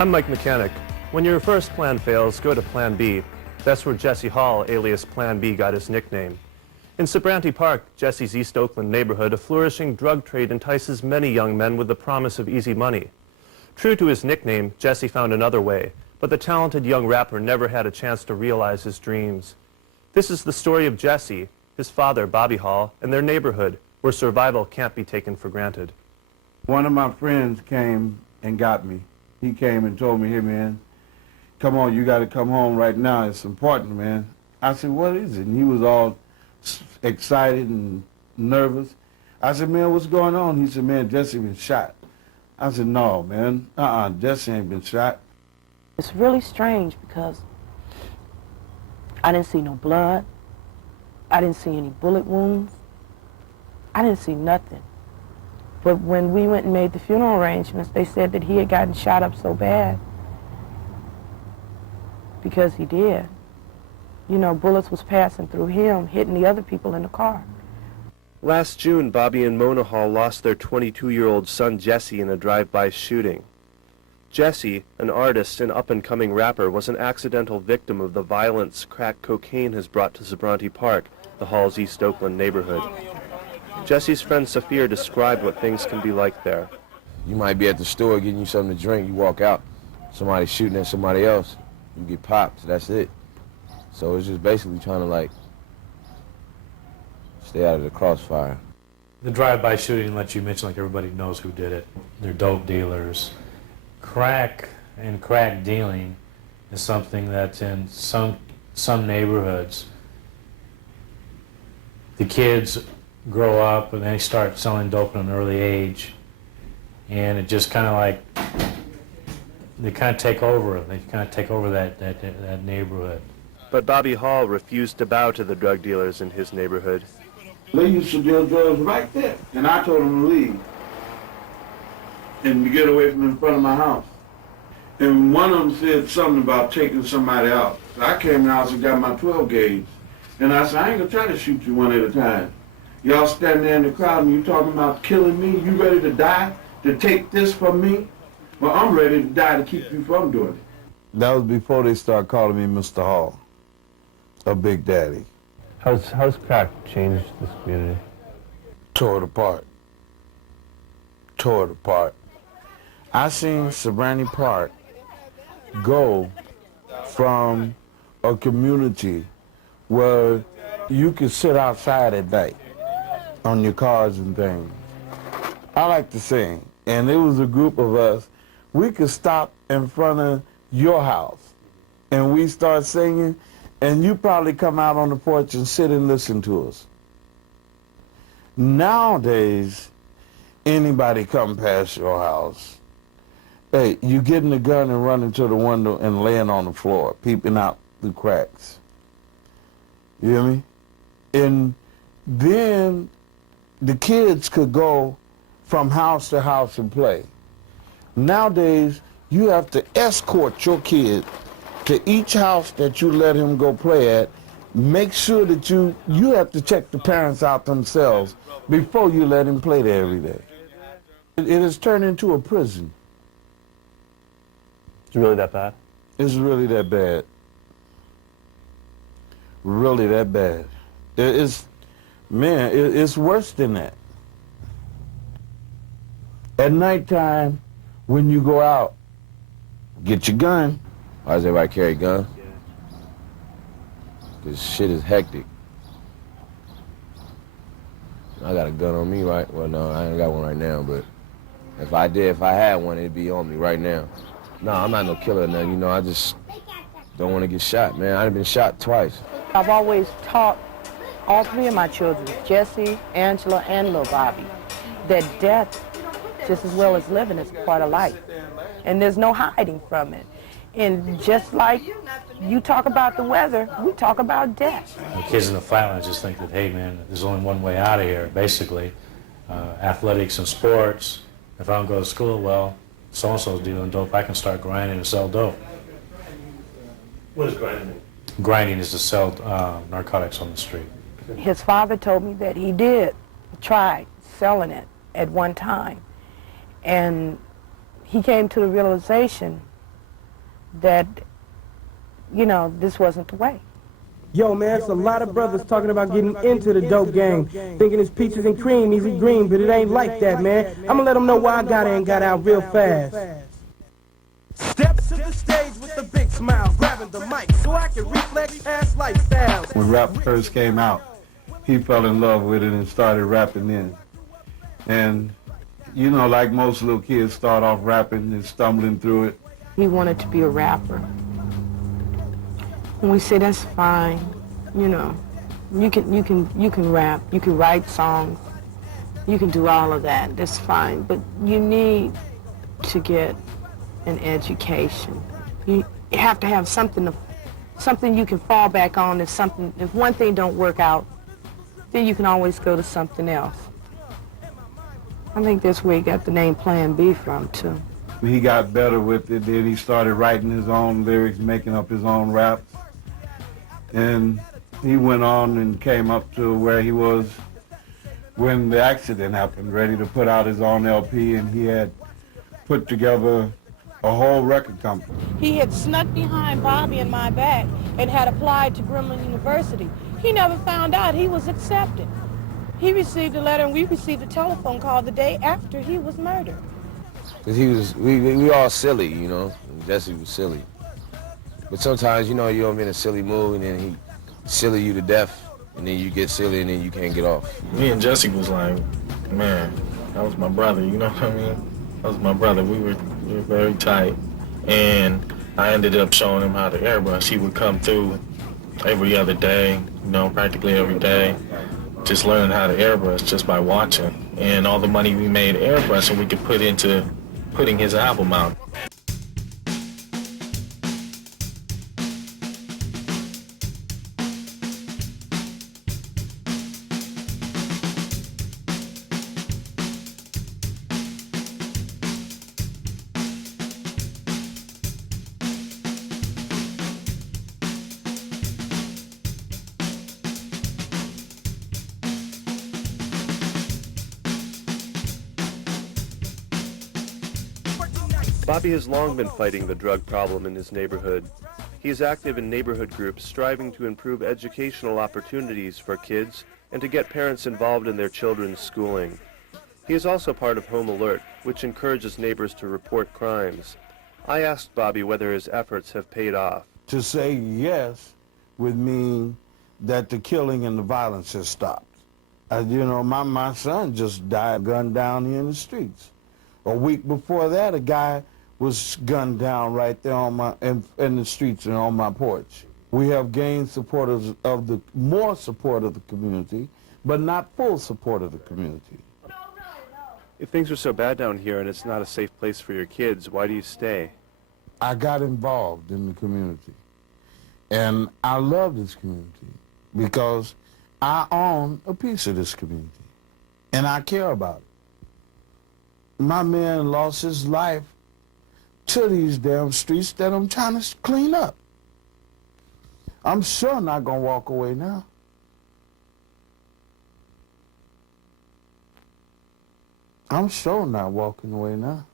I'm Mike Mechanic. When your first plan fails, go to Plan B. That's where Jesse Hall, alias Plan B, got his nickname. In Sabranti Park, Jesse's East Oakland neighborhood, a flourishing drug trade entices many young men with the promise of easy money. True to his nickname, Jesse found another way, but the talented young rapper never had a chance to realize his dreams. This is the story of Jesse, his father, Bobby Hall, and their neighborhood, where survival can't be taken for granted. One of my friends came and got me. He came and told me, hey man, come on, you gotta come home right now, it's important, man. I said, what is it? And he was all excited and nervous. I said, man, what's going on? He said, man, Jesse been shot. I said, no, man, Jesse ain't been shot. It's really strange because I didn't see no blood. I didn't see any bullet wounds. I didn't see nothing. But when we went and made the funeral arrangements, they said that he had gotten shot up so bad because he did. You know, bullets was passing through him, hitting the other people in the car. Last June, Bobby and Mona Hall lost their 22-year-old son Jesse in a drive-by shooting. Jesse, an artist and up-and-coming rapper, was an accidental victim of the violence crack cocaine has brought to Sabranti Park, the Hall's East Oakland neighborhood. Jesse's friend Saphir described what things can be like there. You might be at the store getting you something to drink, you walk out, somebody's shooting at somebody else, you get popped, that's it. So it's just basically trying to like stay out of the crossfire. The drive-by shooting, let you mention, like everybody knows who did it. They're dope dealers. Crack and crack dealing is something that's in some neighborhoods. The kids grow up and they start selling dope at an early age, and it just kind of like they kind of take over. They kind of take over that neighborhood. But Bobby Hall refused to bow to the drug dealers in his neighborhood. They used to deal drugs right there, and I told them to leave and to get away from in front of my house. And one of them said something about taking somebody out. So I came in the house and got my 12 gauge, and I said, I ain't gonna try to shoot you one at a time. Y'all standing there in the crowd and you talking about killing me? You ready to die to take this from me? Well, I'm ready to die to keep you from doing it. That was before they started calling me Mr. Hall, a Big Daddy. How's crack changed this community? Tore it apart. Tore it apart. I seen Sabranti Park go from a community where you could sit outside at night on your cars and things. I like to sing, and it was a group of us. We could stop in front of your house, and we start singing, and you probably come out on the porch and sit and listen to us. Nowadays, anybody come past your house, hey, you getting the gun and running to the window and laying on the floor, peeping out the cracks. You hear me? And then the kids could go from house to house and play. Nowadays, you have to escort your kid to each house that you let him go play at. Make sure that you have to check the parents out themselves before you let him play there every day. It has turned into a prison. It's really that bad? It's really that bad. Really that bad. It's worse than that. At nighttime, when you go out, get your gun. Why does everybody carry a gun? Because shit is hectic. I got a gun on me, right? Well, no, I ain't got one right now, but if I had one, it'd be on me right now. No, I'm not no killer now, you know, I just don't want to get shot, man. I've been shot twice. I've always taught all three of my children, Jesse, Angela, and little Bobby, that death, just as well as living, is part of life. And there's no hiding from it. And just like you talk about the weather, we talk about death. The kids in the flatlands just think that, hey man, there's only one way out of here, basically. Athletics and sports. If I don't go to school, well, so-and-so's dealing dope, I can start grinding and sell dope. What is grinding? Grinding is to sell narcotics on the street. His father told me that he did try selling it at one time. And he came to the realization that, you know, this wasn't the way. Yo, man, it's a lot of brothers talking about getting into the dope game, thinking it's peaches and cream, easy dream, but it ain't like that, man. I'm gonna let them know why I got in and got out real fast. Step to the stage with a big smile, grabbing the mic so I can reflex past lifestyles. When rap first came out, he fell in love with it and started rapping then. And, you know, like most little kids start off rapping and stumbling through it. He wanted to be a rapper. And we said, that's fine, you know. You can rap, you can write songs, you can do all of that, that's fine. But you need to get an education. You have to have something you can fall back on. If one thing don't work out, then you can always go to something else. I think that's where he got the name Plan B from, too. He got better with it, then he started writing his own lyrics, making up his own raps. And he went on and came up to where he was when the accident happened, ready to put out his own LP, and he had put together a whole record company. He had snuck behind Bobby and my back and had applied to Grambling University. He never found out he was accepted. He received a letter and we received a telephone call the day after he was murdered. Because we all silly, you know. Jesse was silly. But sometimes, you know, you're in a silly mood and then he silly you to death and then you get silly and then you can't get off. Me and Jesse was like, man, that was my brother, you know what I mean? That was my brother. We were very tight. And I ended up showing him how to airbrush. He would come through every other day, you know, practically every day. Just learning how to airbrush just by watching. And all the money we made airbrushing we could put into putting his album out. Bobby has long been fighting the drug problem in his neighborhood. He is active in neighborhood groups striving to improve educational opportunities for kids and to get parents involved in their children's schooling. He is also part of Home Alert, which encourages neighbors to report crimes. I asked Bobby whether his efforts have paid off. To say yes would mean that the killing and the violence has stopped. You know, my son just died gunned down here in the streets. A week before that, a guy was gunned down right there on in the streets and on my porch. We have gained more support of the community, but not full support of the community. If things are so bad down here and it's not a safe place for your kids, why do you stay? I got involved in the community, and I love this community because I own a piece of this community, and I care about it. My man lost his life to these damn streets that I'm trying to clean up. I'm sure not gonna walk away now. I'm sure not walking away now.